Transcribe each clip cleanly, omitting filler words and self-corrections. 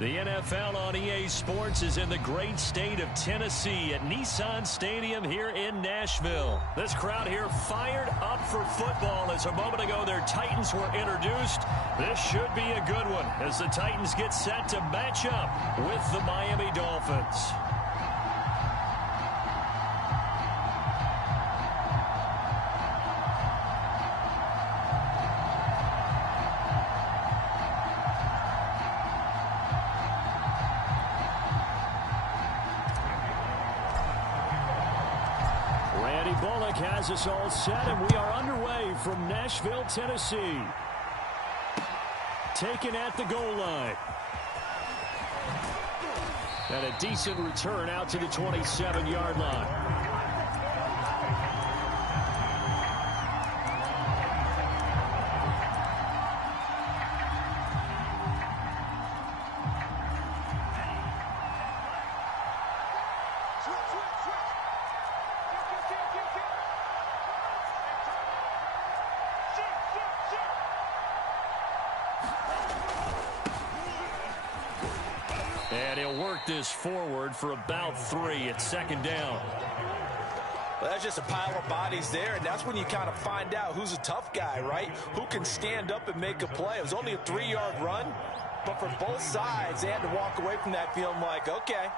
The NFL on EA Sports is in the great state of Tennessee at Nissan Stadium here in Nashville. This crowd here fired up for football as a moment ago their Titans were introduced. This should be a good one as the Titans get set to match up with the Miami Dolphins. Has us all set, and we are underway from Nashville, Tennessee. Taken at the goal line. And a decent return out to the 27-yard line. And he'll work this forward for about 3. It's second down. Well, that's just a pile of bodies there, and that's when you kind of find out who's a tough guy, right? Who can stand up and make a play. It was only a 3-yard run, but for both sides, they had to walk away from that feeling like, okay,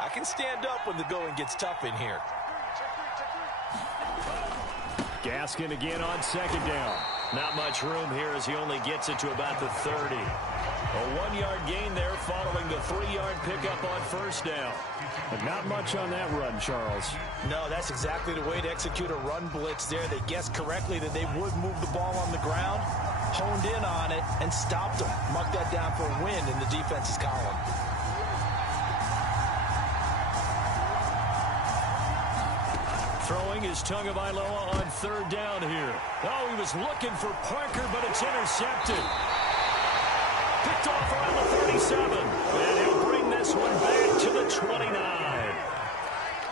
I can stand up when the going gets tough in here. Gaskin again on second down. Not much room here as he only gets it to about the 30. A 1-yard gain there following the 3-yard pickup on first down. But not much on that run, Charles. No, that's exactly the way to execute a run blitz there. They guessed correctly that they would move the ball on the ground, honed in on it, and stopped them. Mark that down for a win in the defense's column. Throwing is Tagovailoa on third down here. Oh, he was looking for Parker, but it's intercepted. Picked off around the 37. And he'll bring this one back to the 29.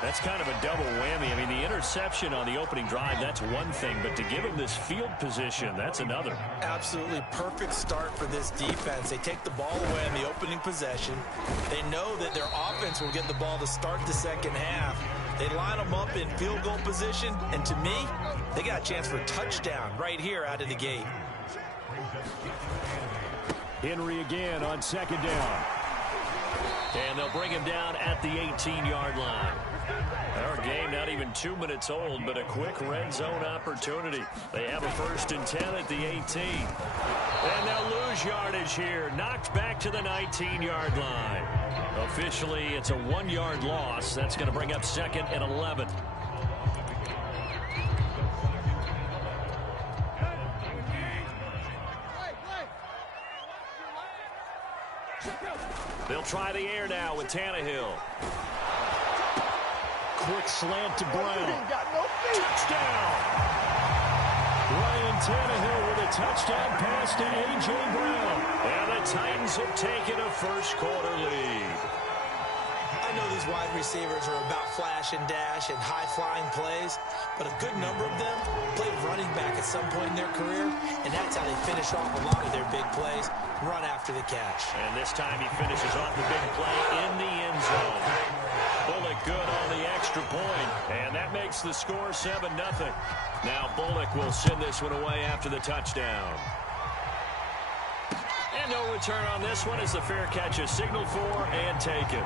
That's kind of a double whammy. I mean, the interception on the opening drive, that's one thing. But to give him this field position, that's another. Absolutely perfect start for this defense. They take the ball away on the opening possession. They know that their offense will get the ball to start the second half. They line them up in field goal position, and to me, they got a chance for a touchdown right here out of the gate. Henry again on second down. And they'll bring him down at the 18-yard line. Our game not even 2 minutes old, but a quick red zone opportunity. They have a 1st and 10 at the 18. And they'll lose yardage here. Knocked back to the 19-yard line. Officially, it's a 1-yard loss. That's going to bring up 2nd and 11. They'll try the air now with Tannehill. Quick slant to Brown. Touchdown! Ryan Tannehill with a touchdown pass to A.J. Brown. And the Titans have taken a first-quarter lead. I know these wide receivers are about flash and dash and high-flying plays, but a good number of them played running back at some point in their career, and that's how they finish off a lot of their big plays, run after the catch. And this time he finishes off the big play in the end zone. Bullock good on the extra point, and that makes the score 7-0. Now Bullock will send this one away after the touchdown. And no return on this one as the fair catch is signaled for and taken.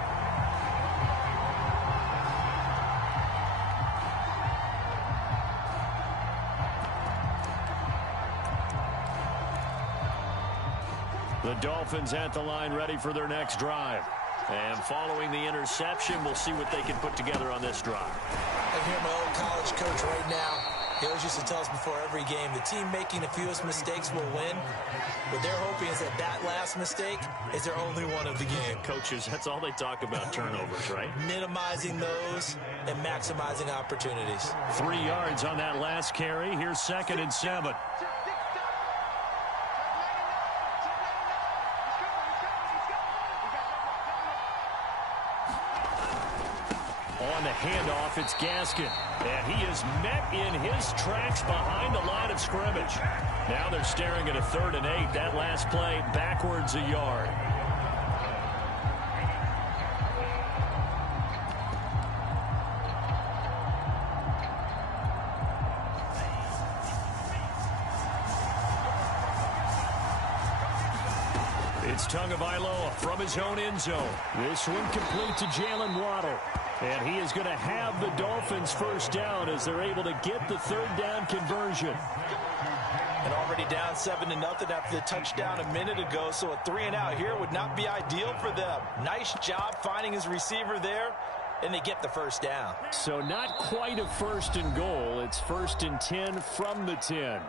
The Dolphins at the line ready for their next drive. And following the interception, we'll see what they can put together on this drive. I hear my old college coach right now. He always used to tell us before every game, the team making the fewest mistakes will win. What they're hoping is that that last mistake is their only one of the game. Coaches, that's all they talk about, turnovers, right? Minimizing those and maximizing opportunities. 3 yards on that last carry. Here's 2nd and 7. On the handoff, it's Gaskin. And he is met in his tracks behind the line of scrimmage. Now they're staring at a 3rd and 8. That last play backwards a yard. It's Tagovailoa from his own end zone. This one complete to Jalen Waddle. And he is going to have the Dolphins first down as they're able to get the third down conversion. And already down 7-0 after the touchdown a minute ago, so a 3-and-out here would not be ideal for them. Nice job finding his receiver there, and they get the first down. So not quite a first and goal. It's 1st and 10 from the 10.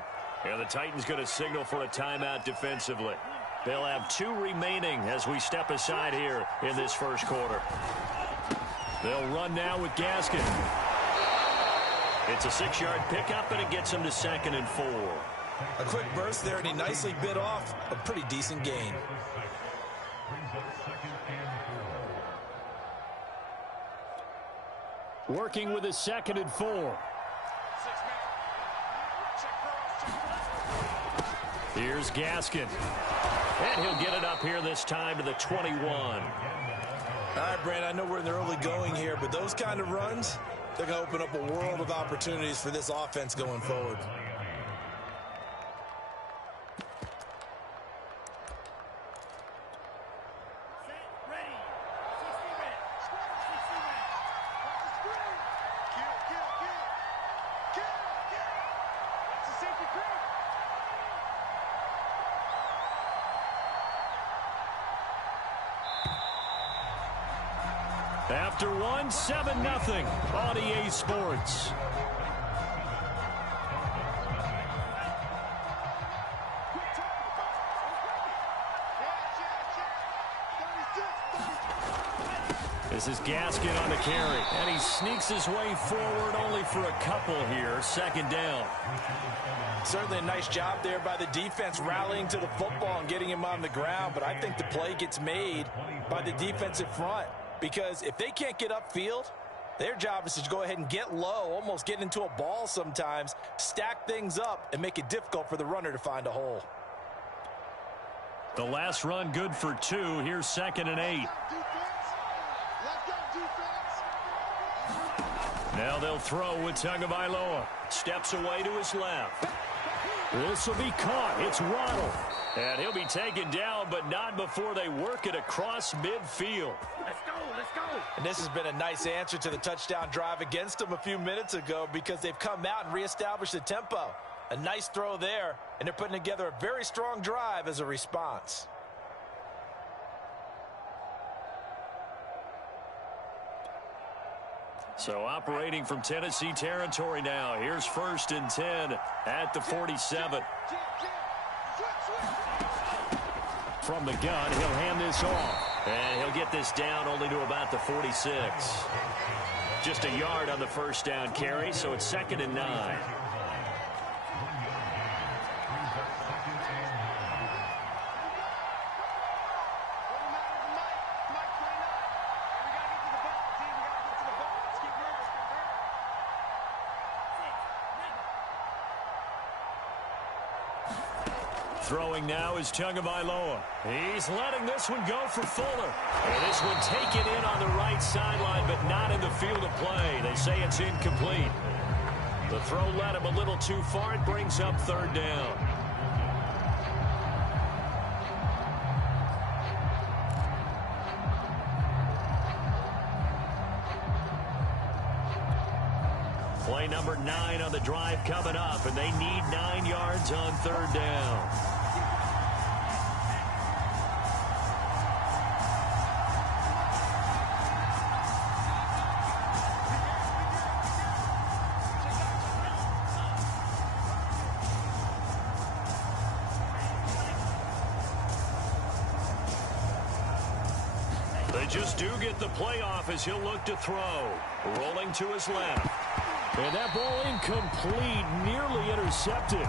And the Titans going to signal for a timeout defensively. They'll have 2 remaining as we step aside here in this first quarter. They'll run now with Gaskin. It's a 6-yard pickup, and it gets him to 2nd and 4. A quick burst there, and he nicely bit off a pretty decent gain. Working with a 2nd and 4. Here's Gaskin. And he'll get it up here this time to the 21. All right, Brand, I know we're in the early going here, but those kind of runs, they're going to open up a world of opportunities for this offense going forward. After one, 7-0 on EA Sports. This is Gaskin on the carry, and he sneaks his way forward only for a couple here. 2nd down. Certainly a nice job there by the defense rallying to the football and getting him on the ground, but I think the play gets made by the defensive front. Because if they can't get upfield, their job is to go ahead and get low, almost get into a ball sometimes, stack things up, and make it difficult for the runner to find a hole. The last run good for 2. Here's 2nd and 8. Now they'll throw with Tagovailoa. Steps away to his left. This will be caught. It's Waddle. And he'll be taken down, but not before they work it across midfield. Let's go, let's go. And this has been a nice answer to the touchdown drive against them a few minutes ago because they've come out and reestablished the tempo. A nice throw there, and they're putting together a very strong drive as a response. So operating from Tennessee territory now. Here's 1st and 10 at the 47. From the gun, he'll hand this off. And he'll get this down only to about the 46. Just a yard on the first down carry, so it's 2nd and 9. Throwing now is Tagovailoa. He's letting this one go for Fuller. And this one taken in on the right sideline, but not in the field of play. They say it's incomplete. The throw led him a little too far. It brings up 3rd down. Play number 9 on the drive coming up, and they need 9 yards on 3rd down. They just do get the playoff as he'll look to throw. Rolling to his left. And that ball incomplete, nearly intercepted.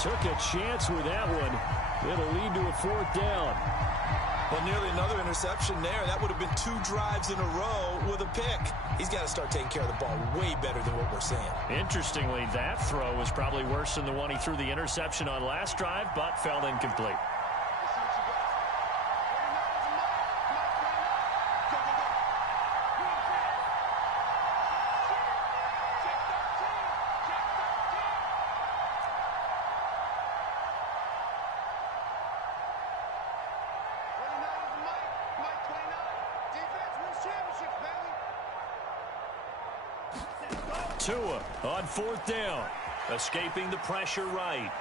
Took a chance with that one. It'll lead to a 4th down. Well, nearly another interception there. That would have been 2 drives in a row with a pick. He's got to start taking care of the ball way better than what we're seeing. Interestingly, that throw was probably worse than the one he threw the interception on last drive, but fell incomplete. Tua on 4th down. Escaping the pressure right.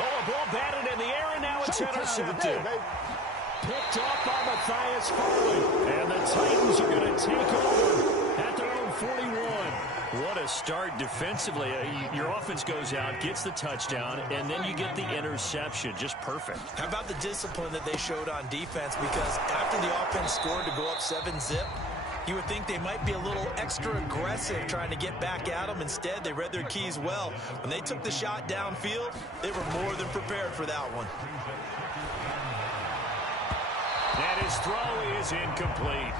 Oh, a ball batted in the air, and now it's intercepted. Picked off by Matthias Farley. And the Titans are going to take over at their own 41. What a start defensively. Your offense goes out, gets the touchdown, and then you get the interception. Just perfect. How about the discipline that they showed on defense? Because after the offense scored to go up 7-zip, you would think they might be a little extra aggressive trying to get back at them. Instead, they read their keys well. When they took the shot downfield, they were more than prepared for that one. And his throw is incomplete.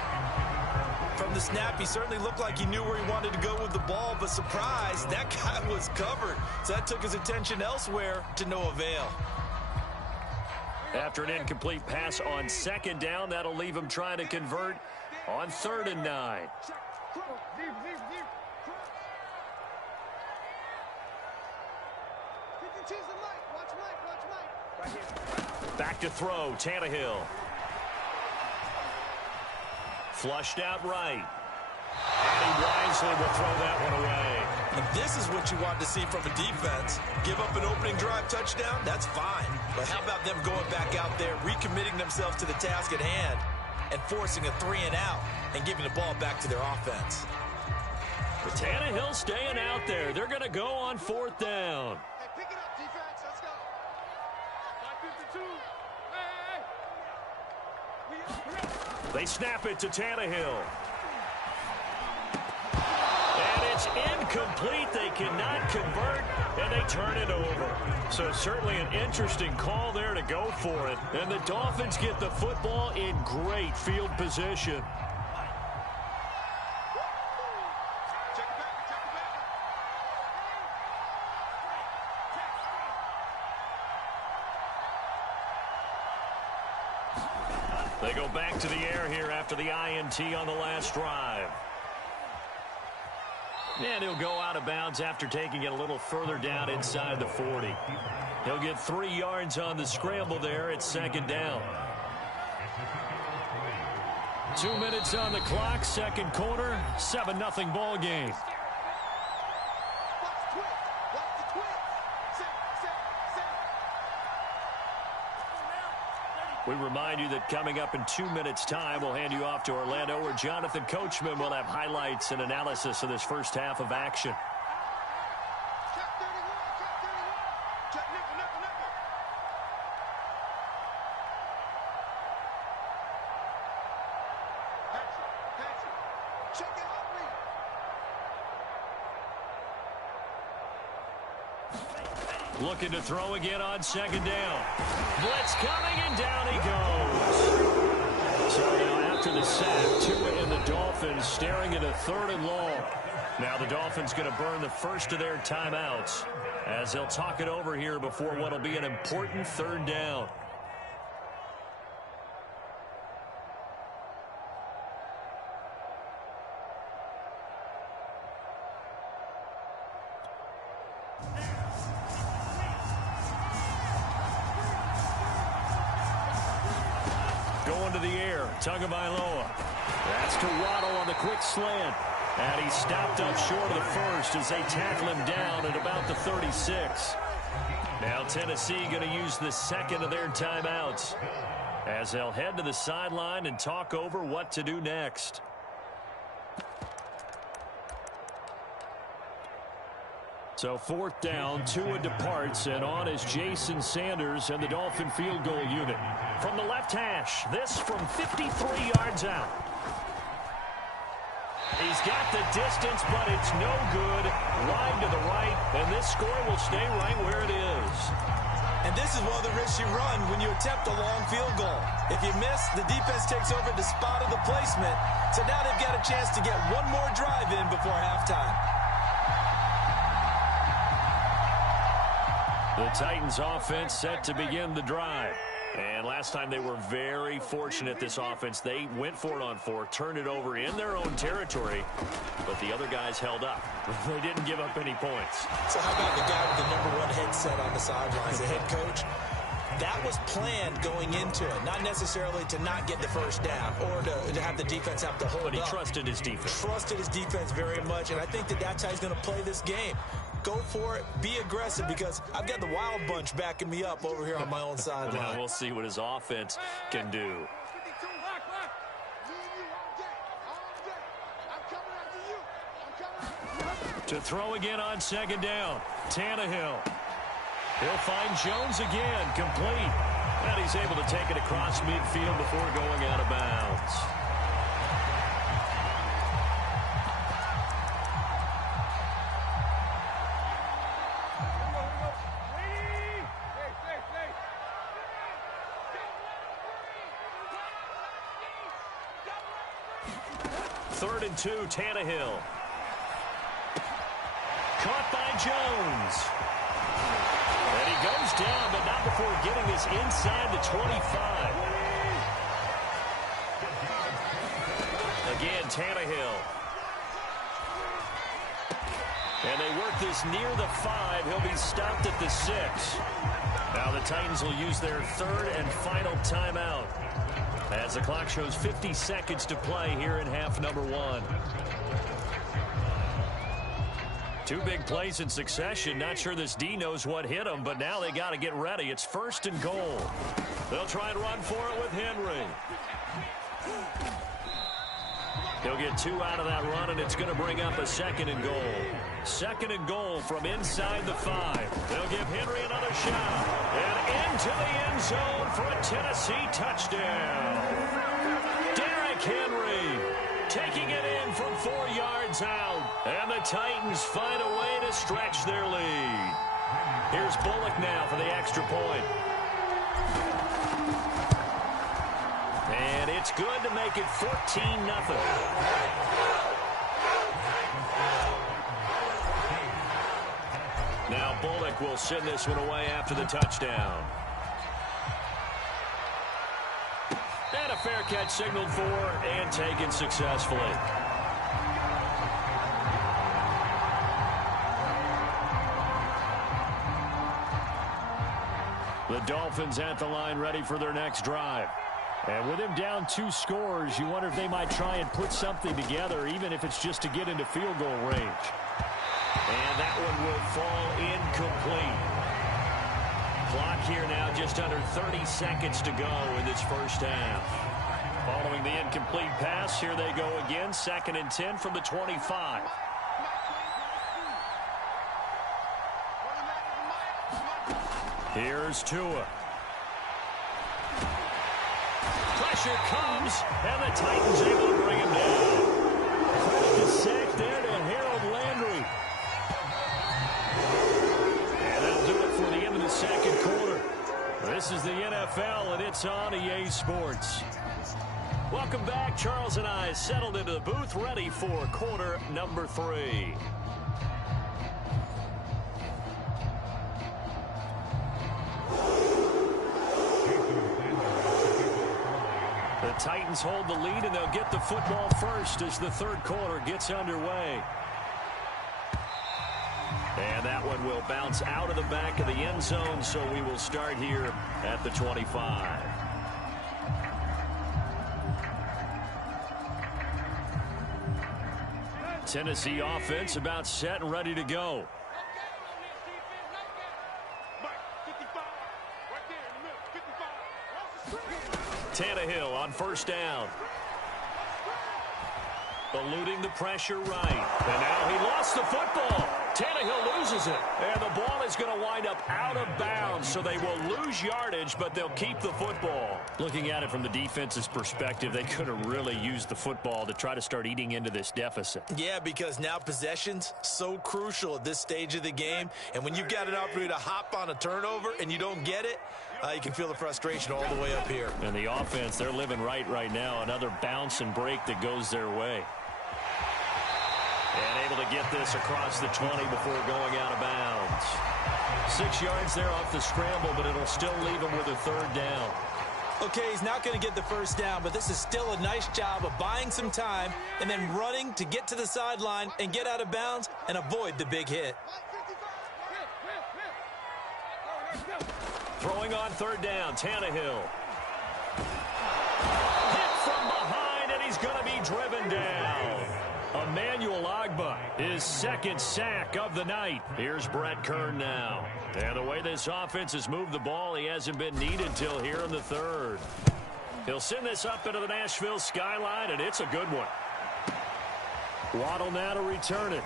From the snap, he certainly looked like he knew where he wanted to go with the ball, but surprise, that guy was covered. So that took his attention elsewhere to no avail. After an incomplete pass on 2nd down, that'll leave him trying to convert on 3rd and 9. Back to throw, Tannehill. Flushed out right. And he wisely will throw that one away. And this is what you want to see from a defense. Give up an opening drive touchdown, that's fine. But how about them going back out there, recommitting themselves to the task at hand, and forcing a 3-and-out and giving the ball back to their offense. But Tannehill staying out there. They're going to go on 4th down. Hey, pick it up, defense. Let's go. 552. They snap it to Tannehill. And it's incomplete. They cannot convert, and they turn it over. So certainly an interesting call there to go for it. And the Dolphins get the football in great field position. They go back to the air here after the INT on the last drive. And he'll go out of bounds after taking it a little further down inside the 40. He'll get 3 yards on the scramble there at 2nd down. 2 minutes on the clock, 2nd quarter, 7-0 ball game. We remind you that coming up in 2 minutes' time, we'll hand you off to Orlando, where Jonathan Coachman will have highlights and analysis of this first half of action. Looking to throw again on 2nd down. Blitz coming, and down he goes. So now after the sack, Tua and the Dolphins staring at a 3rd and long. Now the Dolphins going to burn the first of their timeouts as they'll talk it over here before what will be an important 3rd down. To the air, Tagovailoa. That's to Waddle on the quick slant. And he stopped up short of the first as they tackle him down at about the 36. Now Tennessee going to use the 2nd of their timeouts as they'll head to the sideline and talk over what to do next. So 4th down, Tua departs, and on is Jason Sanders and the Dolphin field goal unit. From the left hash, this from 53 yards out. He's got the distance, but it's no good. Wide to the right, and this score will stay right where it is. And this is one of the risks you run when you attempt a long field goal. If you miss, the defense takes over the spot of the placement. So now they've got a chance to get one more drive in before halftime. The Titans offense set to begin the drive. And last time they were very fortunate, this offense. They went for it on 4, turned it over in their own territory, but the other guys held up. They didn't give up any points. So how about the guy with the #1 headset on the sidelines, the head coach? that was planned going into it, not necessarily to not get the first down or to have the defense have to hold up. But he trusted his defense. Trusted his defense very much, and I think that's how he's going to play this game. Go for it. Be aggressive, because I've got the wild bunch backing me up over here on my own sideline. Now we'll see what his offense can do. To throw again on second down, Tannehill. He'll find Jones again, complete. And he's able to take it across midfield before going out of bounds. Third and 2, Tannehill. Caught by Jones. And he goes down, but not before getting this inside the 25. Again, Tannehill. And they work this near the 5. He'll be stopped at the 6. Now the Titans will use their third and final timeout, as the clock shows 50 seconds to play here in half number 1. 2 big plays in succession. Not sure this D knows what hit him, but now they got to get ready. It's first and goal. They'll try and run for it with Henry. He'll get 2 out of that run, and it's going to bring up a second and goal. Second and goal from inside the 5. They'll give Henry another shot. And into the end zone for a Tennessee touchdown. Derrick Henry taking it in from 4 yards out. And the Titans find a way to stretch their lead. Here's Bullock now for the extra point. And it's good to make it 14-0. Now Bullock will send this one away after the touchdown. And a fair catch signaled for and taken successfully. The Dolphins at the line, ready for their next drive. And with him down 2 scores, you wonder if they might try and put something together, even if it's just to get into field goal range. And that one will fall incomplete. Clock here now just under 30 seconds to go in this first half. Following the incomplete pass, here they go again. 2nd and 10 from the 25. Here's Tua. Pressure comes, and the Titans able to bring him down. Credit the sack there to Harold Landry. And that'll do it for the end of the second quarter. This is the NFL, and it's on EA Sports. Welcome back. Charles and I settled into the booth, ready for quarter number 3. The Titans hold the lead, and they'll get the football first as the third quarter gets underway. And that one will bounce out of the back of the end zone, so we will start here at the 25. Tennessee offense about set and ready to go. Tannehill on first down. Eluding the pressure right. And now he lost the football. Tannehill loses it. And the ball is going to wind up out of bounds, so they will lose yardage, but they'll keep the football. Looking at it from the defense's perspective, they could have really used the football to try to start eating into this deficit. Yeah, because now possession's so crucial at this stage of the game. And when you've got an opportunity to hop on a turnover and you don't get it, you can feel the frustration all the way up here. And the offense, they're living right now. Another bounce and break that goes their way. And able to get this across the 20 before going out of bounds. 6 yards there off the scramble, but it'll still leave him with a third down. Okay, he's not going to get the first down, but this is still a nice job of buying some time and then running to get to the sideline and get out of bounds and avoid the big hit. Throwing on third down, Tannehill. Hit from behind, and he's going to be driven down. Emmanuel Ogbah, his second sack of the night. Here's Brett Kern now. And the way this offense has moved the ball, he hasn't been needed till here in the third. He'll send this up into the Nashville skyline, and it's a good one. Waddle now to return it.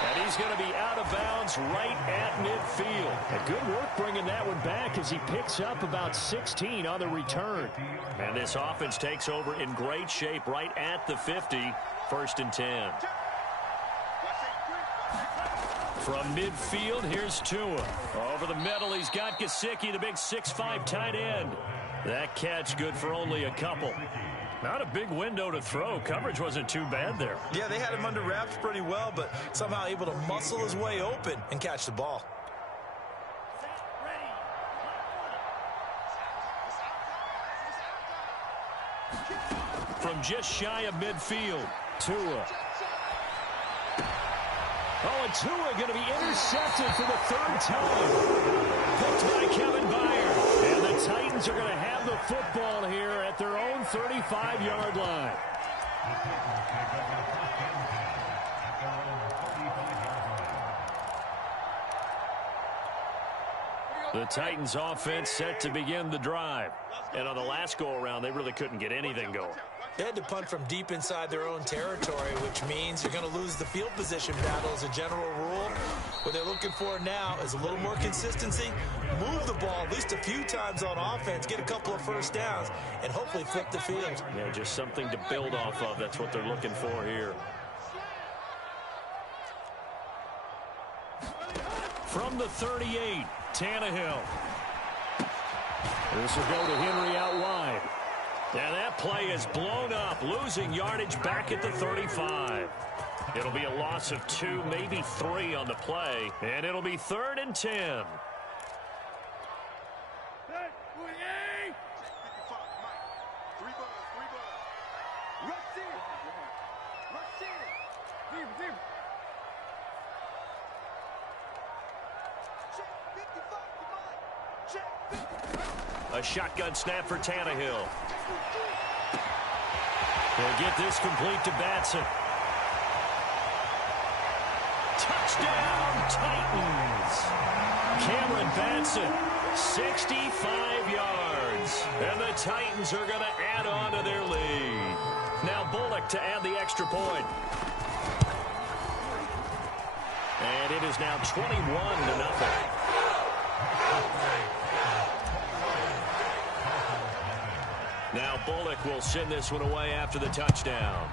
And he's going to be out of bounds right at midfield. And good work bringing that one back as he picks up about 16 on the return. And this offense takes over in great shape right at the 50, 1st and 10. From midfield, here's Tua. Over the middle, he's got Gesicki, the big 6'5" tight end. That catch good for only a couple. Not a big window to throw. Coverage wasn't too bad there. Yeah, they had him under wraps pretty well, but somehow able to muscle his way open and catch the ball. From just shy of midfield, Tua. Oh, and Tua going to be intercepted for the 3rd time. Picked by Kevin Byard. And the Titans are going to have the football here at their own 35-yard line. The Titans offense set to begin the drive. And on the last go-around, they really couldn't get anything going. They had to punt from deep inside their own territory, which means you're going to lose the field position battle as a general rule. What they're looking for now is a little more consistency, move the ball at least a few times on offense, get a couple of first downs, and hopefully flip the field. Yeah, just something to build off of. That's what they're looking for here. From the 38, Tannehill. This will go to Henry out wide. And that play is blown up, losing yardage back at the 35. It'll be a loss of 2, maybe 3 on the play, and it'll be 3rd and 10. A shotgun snap for Tannehill. He'll get this complete to Batson. Touchdown, Titans. Cameron Batson, 65 yards. And the Titans are going to add on to their lead. Now Bullock to add the extra point. And it is now 21-0. Now Bullock will send this one away after the touchdown.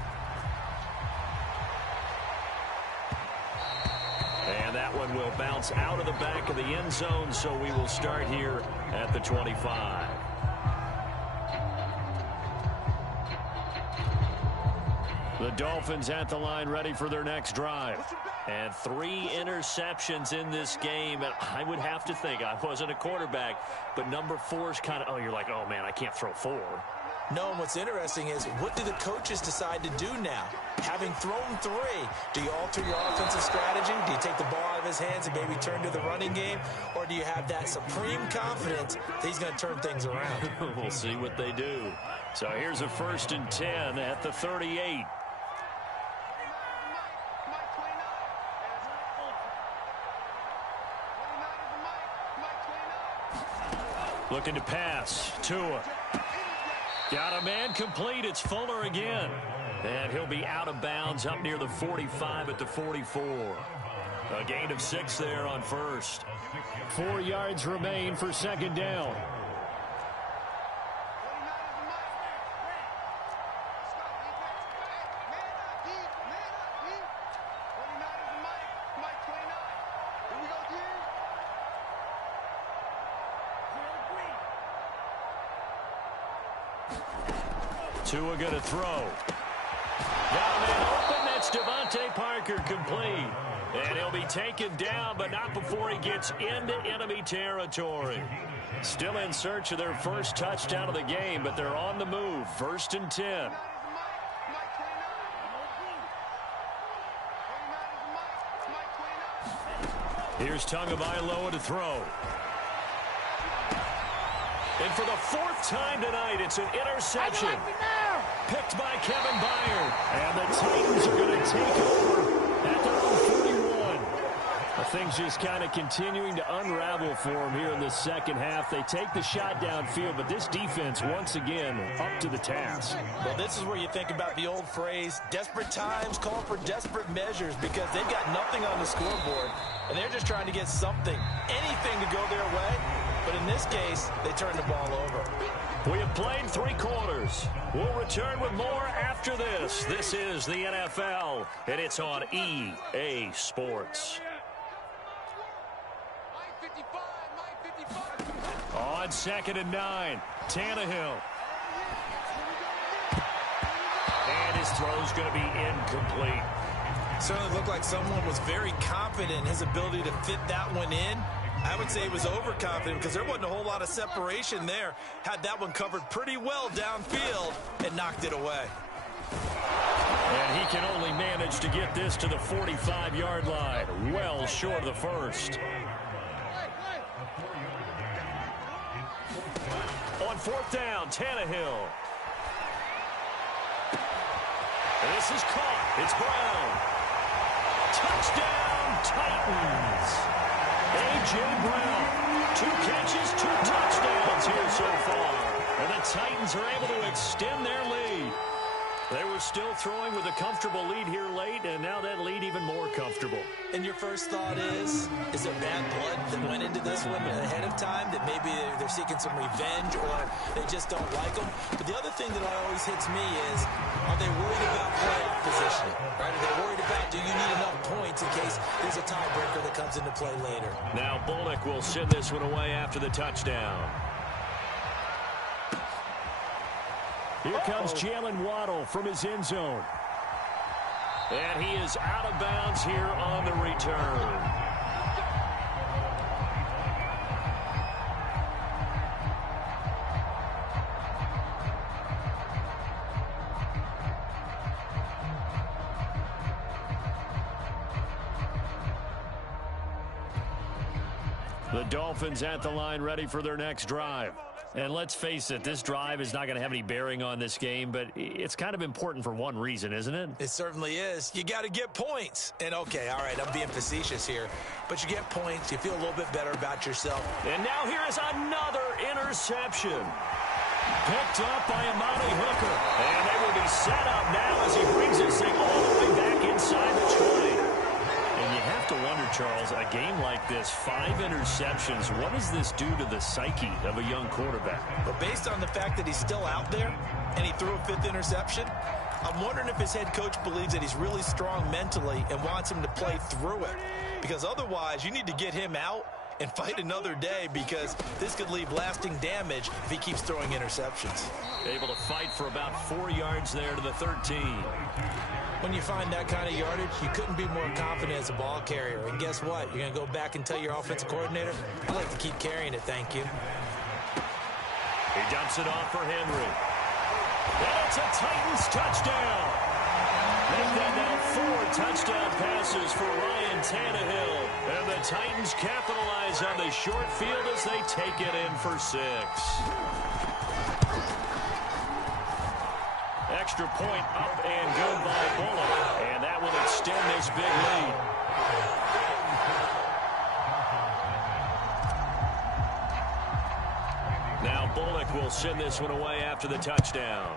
And that one will bounce out of the back of the end zone, so we will start here at the 25. The Dolphins at the line ready for their next drive. And 3 interceptions in this game. And I would have to think, I wasn't a quarterback, but number 4 is kind of, oh, you're like, oh, man, I can't throw 4. No, and what's interesting is, what do the coaches decide to do now? Having thrown 3, do you alter your offensive strategy? Do you take the ball out of his hands and maybe turn to the running game? Or do you have that supreme confidence that he's going to turn things around? We'll see what they do. So here's a 1st and 10 at the 38. Looking to pass. Tua. Got a man complete. It's Fuller again. And he'll be out of bounds up near the 45 at the 44. A gain of 6 there on 1st. 4 yards remain for 2nd down. Tua going to throw. Got a man open. That's Devontae Parker complete. And he'll be taken down, but not before he gets into enemy territory. Still in search of their first touchdown of the game, but they're on the move. 1st and 10. Here's Tagovailoa to throw. And for the fourth time tonight, it's an interception. Picked by Kevin Byard. And the Titans are going to take over at their own 41. Things just kind of continuing to unravel for them here in the second half. They take the shot downfield, but this defense, once again, up to the task. Well, this is where you think about the old phrase, desperate times call for desperate measures, because they've got nothing on the scoreboard, and they're just trying to get something, anything to go their way. But in this case, they turn the ball over. We have played 3 quarters. We'll return with more after this. This is the NFL, and it's on EA Sports. On 2nd and 9, Tannehill. And his throw's going to be incomplete. Certainly looked like someone was very confident in his ability to fit that one in. I would say he was overconfident because there wasn't a whole lot of separation there. Had that one covered pretty well downfield and knocked it away. And he can only manage to get this to the 45-yard line. Well short of the first. On 4th down, Tannehill. And this is caught. It's Brown. Touchdown, Titans. A.J. Brown. 2 catches, 2 touchdowns here so far. And the Titans are able to extend their lead. They were still throwing with a comfortable lead here late, and now that lead even more comfortable. And your first thought is there bad blood that went into this one ahead of time, that maybe they're seeking some revenge or they just don't like them? But the other thing that always hits me is, are they worried about playoff positioning? Right? Are they worried about, do you need enough points in case there's a tiebreaker that comes into play later? Now Bullock will send this one away after the touchdown. Here comes Jalen Waddle from his end zone. And he is out of bounds here on the return. The Dolphins at the line, ready for their next drive. And let's face it, this drive is not going to have any bearing on this game, but it's kind of important for one reason, isn't it? It certainly is. You got to get points. And, okay, all right, I'm being facetious here, but you get points, you feel a little bit better about yourself. And now here is another interception. Picked up by Amani Hooker. And they will be set up now as he brings this thing all the way back inside the 20. And you have to wonder, Charles, a game like this, 5 interceptions, what does this do to the psyche of a young quarterback? But based on the fact that he's still out there and he threw a 5th interception, I'm wondering if his head coach believes that he's really strong mentally and wants him to play through it. Because otherwise, you need to get him out and fight another day, because this could leave lasting damage if he keeps throwing interceptions. Able to fight for about 4 yards there to the 13. When you find that kind of yardage, you couldn't be more confident as a ball carrier. And guess what? You're going to go back and tell your offensive coordinator, I'd like to keep carrying it, thank you. He dumps it off for Henry. And it's a Titans touchdown. They've got now 4 touchdown passes for Ryan Tannehill. And the Titans capitalize on the short field as they take it in for 6. Extra point up and good by Bullock. And that will extend this big lead. Now Bullock will send this one away after the touchdown.